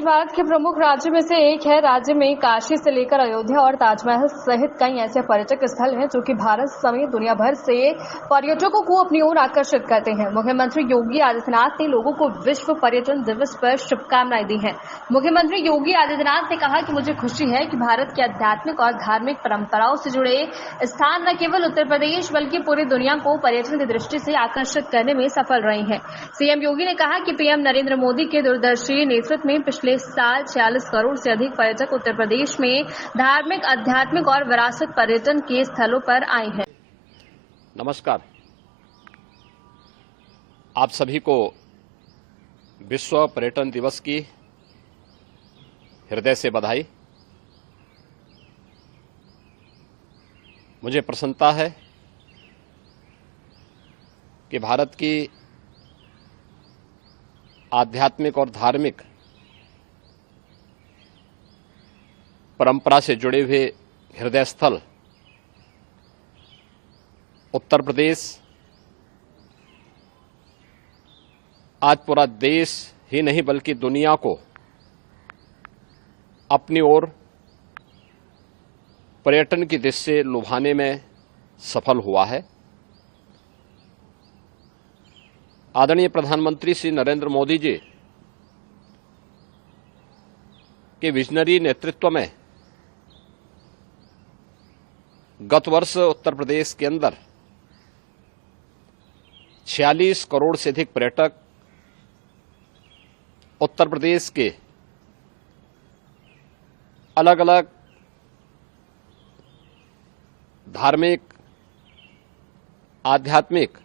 प्रदेश भारत के प्रमुख राज्यों में से एक है। राज्य में काशी से लेकर अयोध्या और ताजमहल सहित कई ऐसे पर्यटक स्थल हैं जो कि भारत समेत दुनिया भर से पर्यटकों को अपनी ओर आकर्षित करते हैं। मुख्यमंत्री योगी आदित्यनाथ ने लोगों को विश्व पर्यटन दिवस पर शुभकामनाएं दी हैं। मुख्यमंत्री योगी आदित्यनाथ ने कहा कि मुझे खुशी है कि भारत की आध्यात्मिक और धार्मिक परंपराओं से जुड़े स्थान न केवल उत्तर प्रदेश बल्कि पूरी दुनिया को पर्यटन की दृष्टि से आकर्षित करने में सफल रहे हैं। सीएम योगी ने कहा कि पीएम नरेंद्र मोदी के दूरदर्शी नेतृत्व में पिछले साल 46 करोड़ से अधिक पर्यटक उत्तर प्रदेश में धार्मिक, आध्यात्मिक और विरासत पर्यटन के स्थलों पर आए हैं। नमस्कार, आप सभी को विश्व पर्यटन दिवस की हृदय से बधाई। मुझे प्रसन्नता है कि भारत की आध्यात्मिक और धार्मिक परंपरा से जुड़े हुए हृदय स्थल उत्तर प्रदेश आज पूरा देश ही नहीं बल्कि दुनिया को अपनी ओर पर्यटन की दृष्टि से लुभाने में सफल हुआ है। आदरणीय प्रधानमंत्री श्री नरेंद्र मोदी जी के विजनरी नेतृत्व में गत वर्ष उत्तर प्रदेश के अंदर 46 करोड़ से अधिक पर्यटक उत्तर प्रदेश के अलग अलग धार्मिक, आध्यात्मिक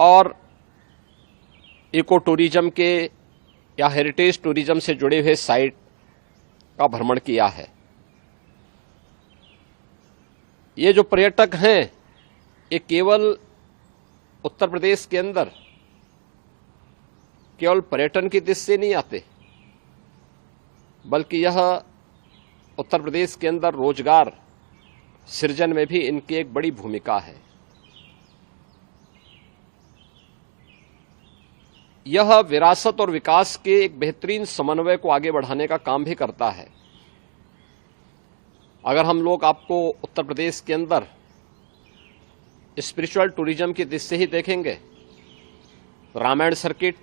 और इको टूरिज्म के या हेरिटेज टूरिज्म से जुड़े हुए साइट का भ्रमण किया है। ये जो पर्यटक हैं ये केवल उत्तर प्रदेश के अंदर केवल पर्यटन की दृष्टि से नहीं आते, बल्कि यह उत्तर प्रदेश के अंदर रोजगार सृजन में भी इनकी एक बड़ी भूमिका है। यह विरासत और विकास के एक बेहतरीन समन्वय को आगे बढ़ाने का काम भी करता है। अगर हम लोग आपको उत्तर प्रदेश के अंदर स्पिरिचुअल टूरिज्म की दृष्टि से ही देखेंगे तो Ramayan circuit,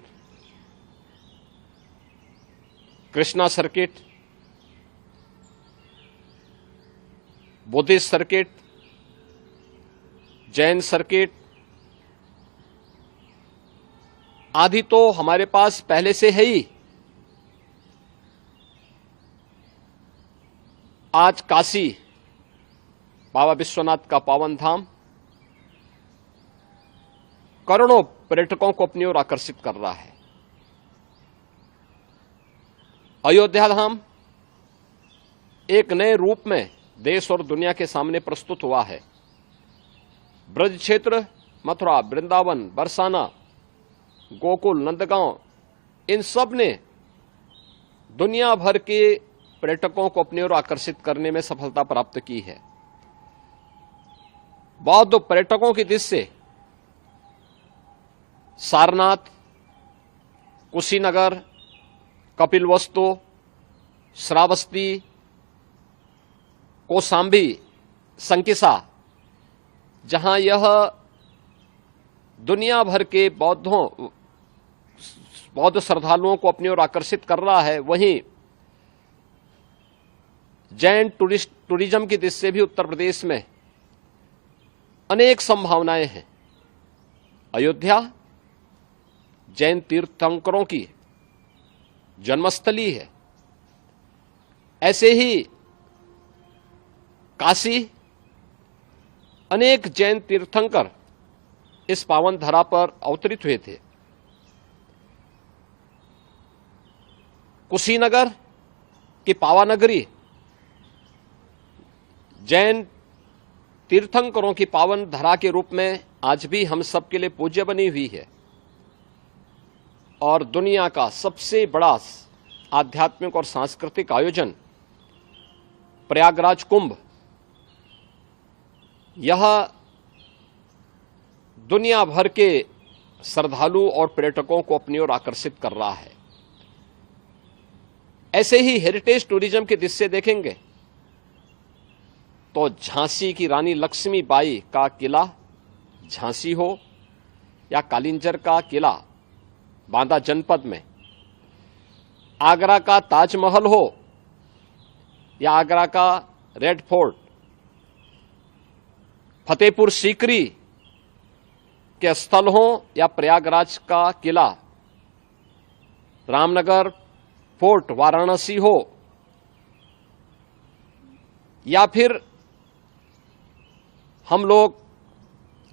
Krishna circuit, Buddhist circuit, Jain circuit आदि तो हमारे पास पहले से है ही। आज काशी बाबा विश्वनाथ का पावन धाम करोड़ों पर्यटकों को अपनी ओर आकर्षित कर रहा है। अयोध्या धाम एक नए रूप में देश और दुनिया के सामने प्रस्तुत हुआ है। ब्रज क्षेत्र, मथुरा, वृंदावन, बरसाना, गोकुल, नंदगांव, इन सब ने दुनिया भर के पर्यटकों को अपनी ओर आकर्षित करने में सफलता प्राप्त की है। बौद्ध पर्यटकों की दृष्टि से सारनाथ, कुशीनगर, कपिलवस्तु, श्रावस्ती, कौशाम्बी, संकिसा, जहां यह दुनिया भर के बौद्ध श्रद्धालुओं को अपनी ओर आकर्षित कर रहा है, वहीं जैन टूरिज्म की दृष्टि से भी उत्तर प्रदेश में अनेक संभावनाएं हैं। अयोध्या जैन तीर्थंकरों की जन्मस्थली है। ऐसे ही काशी, अनेक जैन तीर्थंकर इस पावन धरा पर अवतरित हुए थे। कुशीनगर की पावानगरी जैन तीर्थंकरों की पावन धरा के रूप में आज भी हम सब के लिए पूज्य बनी हुई है और दुनिया का सबसे बड़ा आध्यात्मिक और सांस्कृतिक आयोजन प्रयागराज कुंभ, यह दुनिया भर के श्रद्धालु और पर्यटकों को अपनी ओर आकर्षित कर रहा है। ऐसे ही हेरिटेज टूरिज्म के दृश्य देखेंगे तो झांसी की रानी लक्ष्मीबाई का किला झांसी हो या कालिंजर का किला बांदा जनपद में, आगरा का ताजमहल हो या आगरा का रेड फोर्ट, फतेहपुर सीकरी के स्थल हो या प्रयागराज का किला, रामनगर फोर्ट वाराणसी हो या फिर हम लोग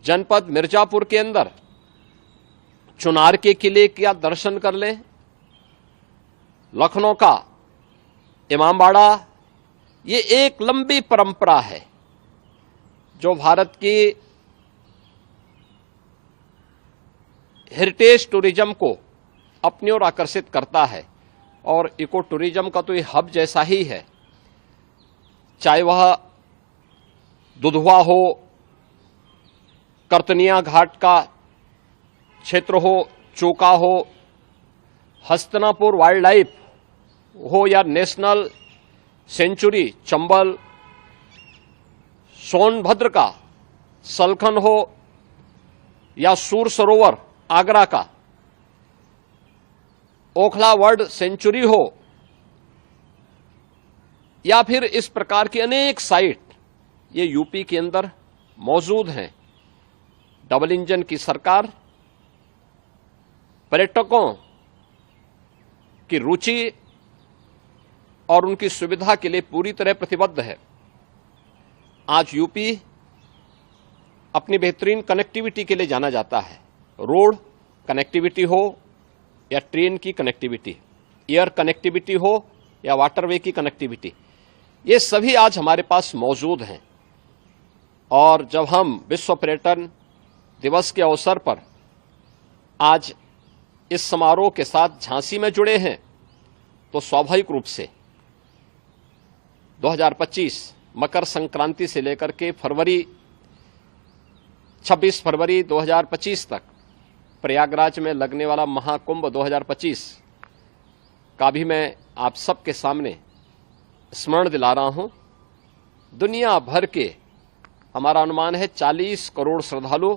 जनपद मिर्जापुर के अंदर चुनार के किले का दर्शन कर लें, लखनऊ का इमामबाड़ा। ये एक लंबी परंपरा है जो भारत की हेरिटेज टूरिज्म को अपनी ओर आकर्षित करता है और इको टूरिज्म का तो ये हब जैसा ही है, चाहे वह दुधवा हो, करतनिया घाट का क्षेत्र हो, चोका हो, हस्तिनापुर वाइल्ड लाइफ हो या नेशनल सेंचुरी चंबल, सोनभद्र का सलखन हो या सूर सरोवर आगरा का, ओखला वर्ल्ड सेंचुरी हो या फिर इस प्रकार की अनेक साइट ये यूपी के अंदर मौजूद हैं। डबल इंजन की सरकार पर्यटकों की रुचि और उनकी सुविधा के लिए पूरी तरह प्रतिबद्ध है। आज यूपी अपनी बेहतरीन कनेक्टिविटी के लिए जाना जाता है। रोड कनेक्टिविटी हो या ट्रेन की कनेक्टिविटी, एयर कनेक्टिविटी हो या वाटरवे की कनेक्टिविटी, ये सभी आज हमारे पास मौजूद हैं। और जब हम विश्व पर्यटन दिवस के अवसर पर आज इस समारोह के साथ झांसी में जुड़े हैं तो स्वाभाविक रूप से 2025 मकर संक्रांति से लेकर के 26 फरवरी 2025 तक प्रयागराज में लगने वाला महाकुंभ 2025 का भी मैं आप सबके सामने स्मरण दिला रहा हूं। दुनिया भर के हमारा अनुमान है 40 करोड़ श्रद्धालु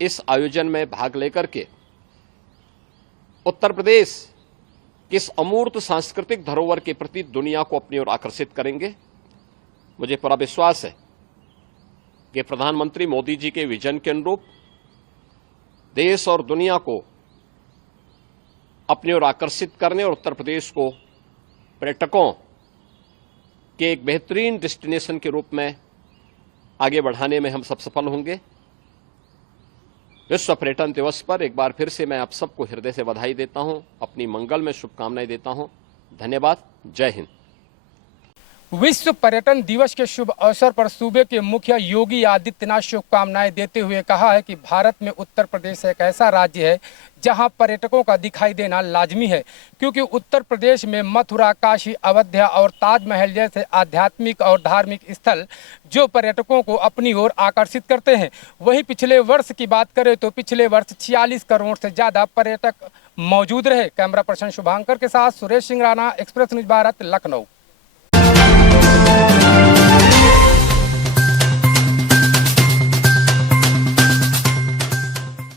इस आयोजन में भाग लेकर के उत्तर प्रदेश किस अमूर्त सांस्कृतिक धरोहर के प्रति दुनिया को अपनी ओर आकर्षित करेंगे। मुझे पूरा विश्वास है कि प्रधानमंत्री मोदी जी के विजन के अनुरूप देश और दुनिया को अपनी ओर आकर्षित करने और उत्तर प्रदेश को पर्यटकों के एक बेहतरीन डेस्टिनेशन के रूप में आगे बढ़ाने में हम सब सफल होंगे। विश्व पर्यटन दिवस पर एक बार फिर से मैं आप सबको हृदय से बधाई देता हूं, अपनी मंगल में शुभकामनाएं देता हूं। धन्यवाद। जय हिंद। विश्व पर्यटन दिवस के शुभ अवसर पर सूबे के मुखिया योगी आदित्यनाथ शुभकामनाएं देते हुए कहा है कि भारत में उत्तर प्रदेश एक ऐसा राज्य है जहां पर्यटकों का दिखाई देना लाजमी है, क्योंकि उत्तर प्रदेश में मथुरा, काशी, अयोध्या और ताजमहल जैसे आध्यात्मिक और धार्मिक स्थल जो पर्यटकों को अपनी ओर आकर्षित करते हैं। वहीं पिछले वर्ष की बात करें तो पिछले वर्ष 46 करोड़ से ज़्यादा पर्यटक मौजूद रहे। कैमरा पर्सन शुभांकर के साथ सुरेश सिंह राणा, एक्सप्रेस न्यूज भारत, लखनऊ।